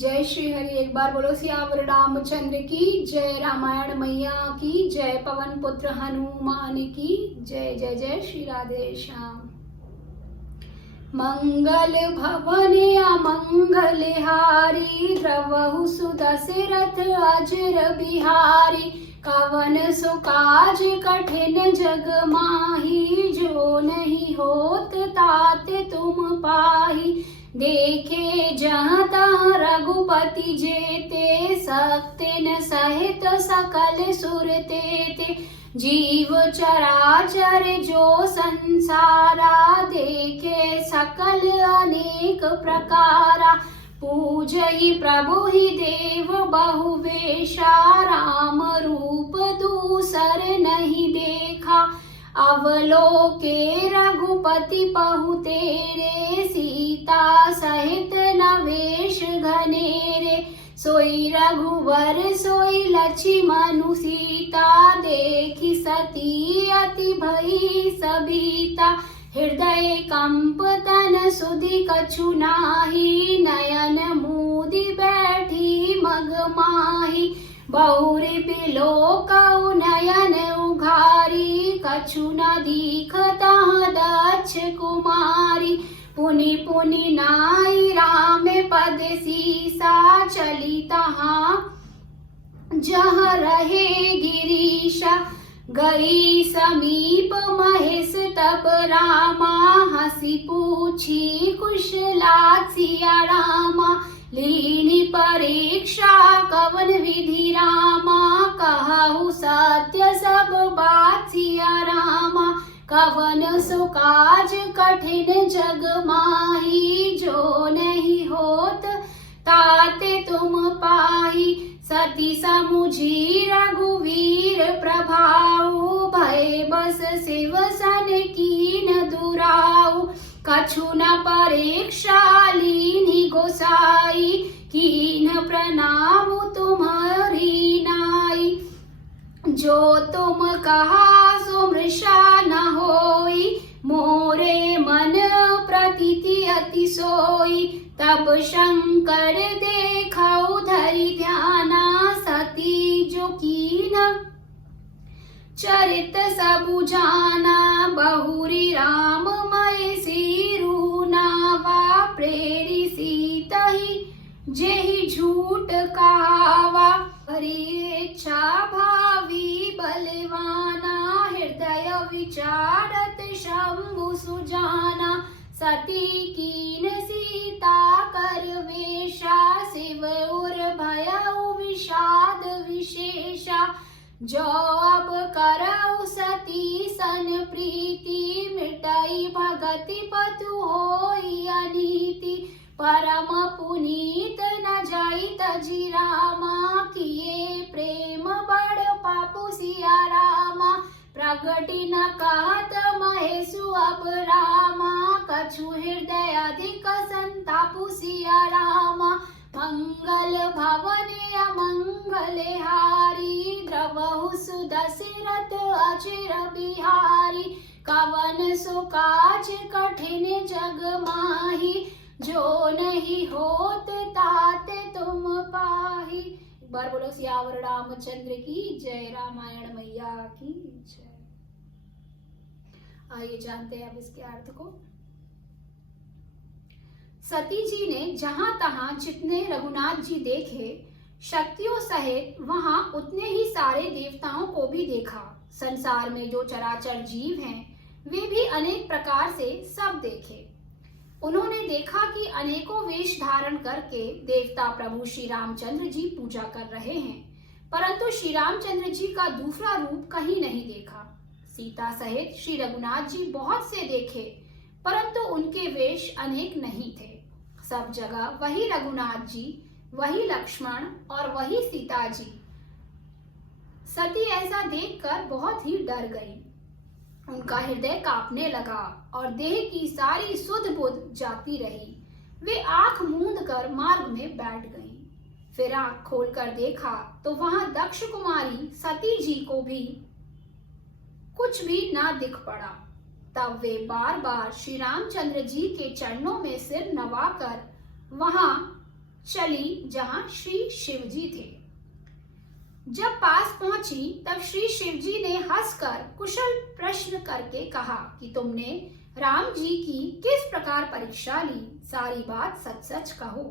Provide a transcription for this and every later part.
जय श्री हरि। एक बार बोलो सियावर रामचंद्र की जय। रामायण मैया की जय। पवन पुत्र हनुमान की जय। जय जय श्री राधे श्याम। मंगल भवन अमंगल हारी, द्रवहु सुदशरथ अजर बिहारी। कवन सो काज कठिन जग माही, जो नहीं होत ताते तुम पाही। देखे जहाँ तहाँ रघुपति जेते, सकते न सहित सकल सुर तेते। जीव चराचर जो संसारा, देखे सकल अनेक प्रकारा। पूजहि प्रभु ही देव बहुवेशा, राम रूप दूसर नहीं देखा। अवलोके रघुपति पहु तेरे, सीता सहित नवेश घनेरे। सोई रघुवर सोई लक्ष्मणु सीता, देखी सती अति भई सभीता। हृदय कंप तन सुधि कछु नाही, नयन मूदि बैठी मग माही। बहुरी बिलोकउ नयन उघारी, कछु न दीखता दक्ष कुमारी। पुनि पुनि नाई राम पद सीसा, चली तहाँ जहाँ रहे गिरीशा। गई समीप महेश तब रामा, हंसी पूछी कुशलात सिया रामा। लीनी परीक्षा कवन विधि रामा, कहु सत्य सब बात सिया रामा। कवन सो काज कठिन जग माही, जो नहीं होत ताते तुम पाही। सती समुझी रघुवीर प्रभाऊ, भय बस शिव सन कीन दुराऊ। कछु न परीक्षा लीनी गोसाई, कीन प्रणाम तुम्हारी नाई। जो तुम कहा सो मृषा न होई, मोरे मन प्रतीति अति सोई। तब शंकर देखौ धरि ध्याना, सती जो कीन चरित सबु जाना। बहुरी राम मय सिरु नावा, प्रेरी सीतहि जेहि झूठ कहावा। हरि इच्छा भावी बलवाना, हृदय विचारत शंभु सुजाना। सती कीन सीता कर वेशा, शिव उर भयउ विषाद विशेषा। जो अब करऊ सती सन प्रीति, मिटई भगति पतु होई अनीति। परम पुनीत न जाई तजी रामा, किए प्रेम बड़ पापु सिया रामा। प्रगति न कहत महेशु अब रामा, कछु हृदय अधिक संतापु सिया रामा। मंगल भवन अमंगल हारी, द्रवहु सुदशरथ अचिर बिहारी। कवन सो काज कठिन जग माही, जो नहीं होत ताते तुम पाही। एक बार बोलो सियावर रामचंद्र की जय। रामायण मैया की जय। आइए जानते हैं अब इसके अर्थ को। सती जी ने जहां तहां जितने रघुनाथ जी देखे, शक्तियों सहित वहां उतने ही सारे देवताओं को भी देखा। संसार में जो चराचर जीव हैं, वे भी अनेक प्रकार से सब देखे। उन्होंने देखा कि अनेकों वेश धारण करके देवता प्रभु श्री रामचंद्र जी पूजा कर रहे हैं, परंतु श्री रामचंद्र जी का दूसरा रूप कहीं नहीं देखा। सीता सहित श्री रघुनाथ जी बहुत से देखे, परंतु उनके वेश अनेक नहीं थे। सब जगह वही रघुनाथ जी, वही लक्ष्मण और वही सीता जी। सती ऐसा देखकर बहुत ही डर गई। उनका हृदय कांपने लगा और देह की सारी सुध बुध जाती रही। वे आंख मूंद कर मार्ग में बैठ गईं। फिर आंख खोलकर देखा तो वहां दक्ष कुमारी सती जी को भी कुछ भी ना दिख पड़ा। तब वे बार बार श्री रामचंद्र जी के चरणों में सिर नवाकर वहां चली जहां श्री शिवजी थे। जब पास पहुंची तब श्री शिवजी ने हंसकर कुशल प्रश्न करके कहा कि तुमने राम जी की किस प्रकार परीक्षा ली, सारी बात सच सच कहो।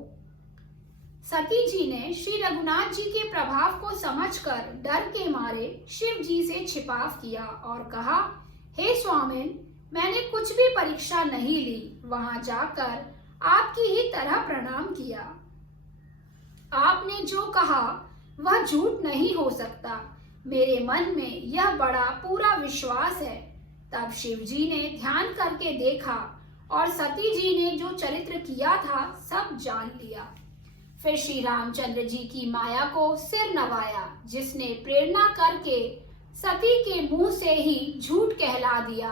सती जी ने श्री रघुनाथ जी के प्रभाव को समझकर डर के मारे शिव जी से छिपाव किया और कहा, हे स्वामिन, मैंने कुछ भी परीक्षा नहीं ली, वहां जाकर आपकी ही तरह प्रणाम किया। आपने जो कहा वह झूठ नहीं हो सकता, मेरे मन में यह बड़ा पूरा विश्वास है। तब शिव जी ने ध्यान करके देखा और सती जी ने जो चरित्र किया था सब जान लिया। फिर श्री रामचंद्र जी की माया को सिर नवाया, जिसने प्रेरणा करके सती के मुंह से ही झूठ कहला दिया।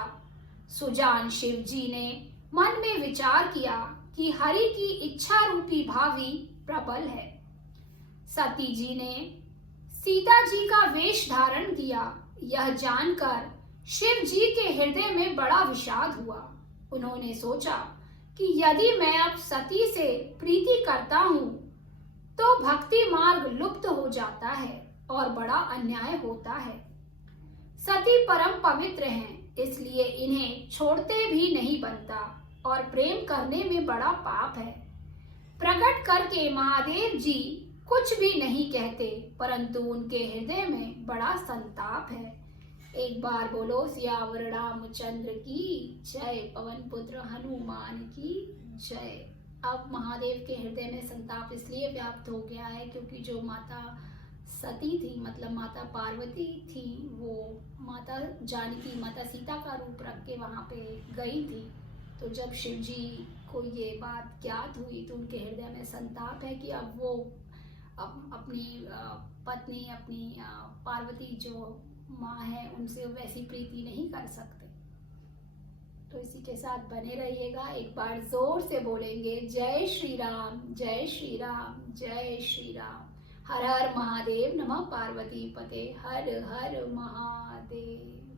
सुजान शिव जी ने मन में विचार किया कि हरि की इच्छा रूपी भावी प्रबल है। सती जी ने सीता जी का वेश धारण किया। यह जानकर शिव जी के हृदय में बड़ा विषाद हुआ। उन्होंने सोचा कि यदि मैं अब सती से प्रीति करता हूँ तो भक्ति मार्ग लुप्त हो जाता है और बड़ा अन्याय होता है। सती परम पवित्र हैं, इसलिए इन्हें छोड़ते भी नहीं बनता और प्रेम करने में बड़ा पाप है। प्रकट करके महादेव जी कुछ भी नहीं कहते, परंतु उनके हृदय में बड़ा संताप है। एक बार बोलो सियावर रामचंद्र की जय, पवन पुत्र हनुमान की जय। अब महादेव के हृदय में संताप इसलिए व्याप्त हो गया है क्योंकि जो माता सती थी, मतलब माता पार्वती थी, वो माता जानकी, माता सीता का रूप रख के वहाँ पे गई थी। तो जब शिव जी को ये बात ज्ञात हुई तो उनके हृदय में संताप है कि अब वो अपनी पत्नी, अपनी पार्वती जो माँ है, उनसे वैसी प्रीति नहीं कर सकते। तो इसी के साथ बने रहिएगा। एक बार जोर से बोलेंगे जय श्री राम, जय श्री राम, जय श्री राम। हर हर महादेव, नमः पार्वती पते, हर हर महादेव।